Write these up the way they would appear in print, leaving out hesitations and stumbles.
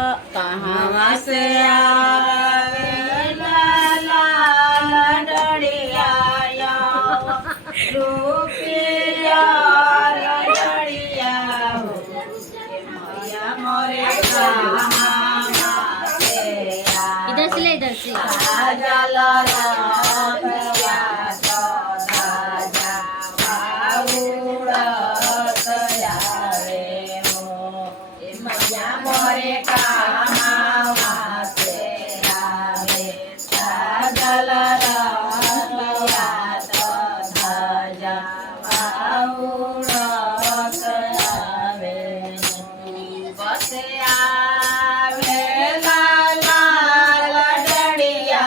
कहाँ से आवे लाला लड़िया रूपिया लड़िया हो मैया मोरे कहाँ से इधर से ले, इधर से। जल मोरे कहाँ से आवे जल बसे आवे लाला लड़िया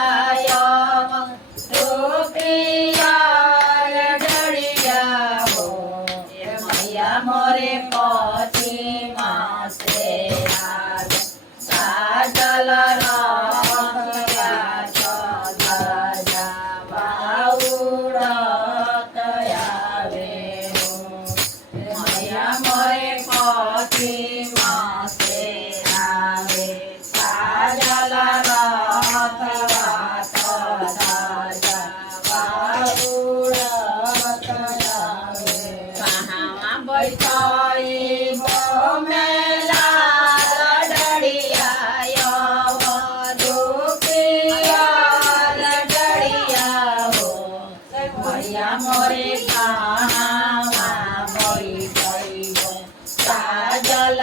रूपिया लड़िया हो मैया मोरे पति माँ से आवे साजल मोरे पति माँ से आवे साजल कहाँ बैठाई बो मेला लड़िया रूपिया लड़िया हो मैया मोरे कहाँ बैठाई साजल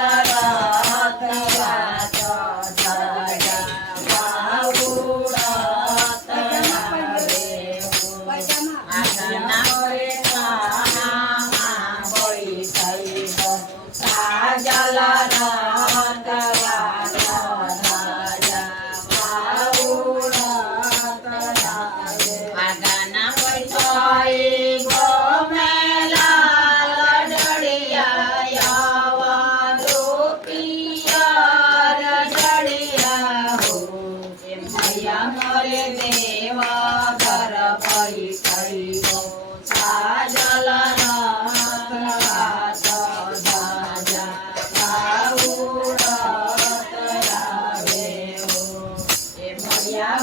मोरे देवा घर बैठई साजल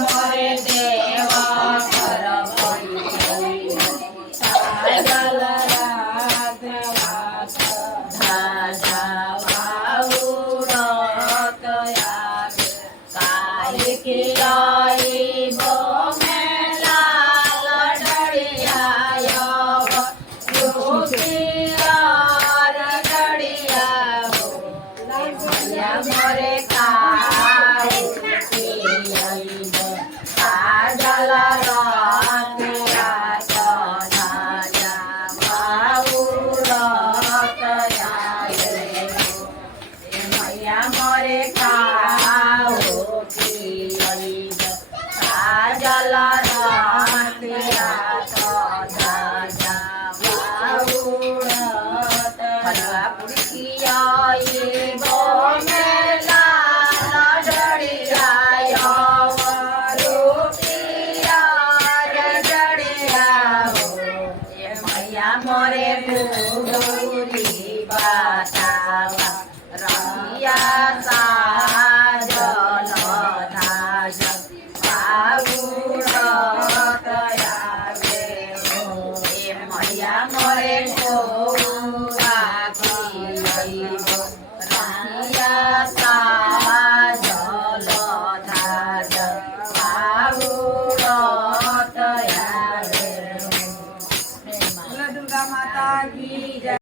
मोरे देवा घर बैठई साजल आई बो मेला लड़िया रूपिया लड़िया हो मैया मोरे साजल मैया मोरे मोरे पूरी बतावा रहिया साजल धाज मैया मोरे रहिया साजल धाज दुर्गा माता की जय।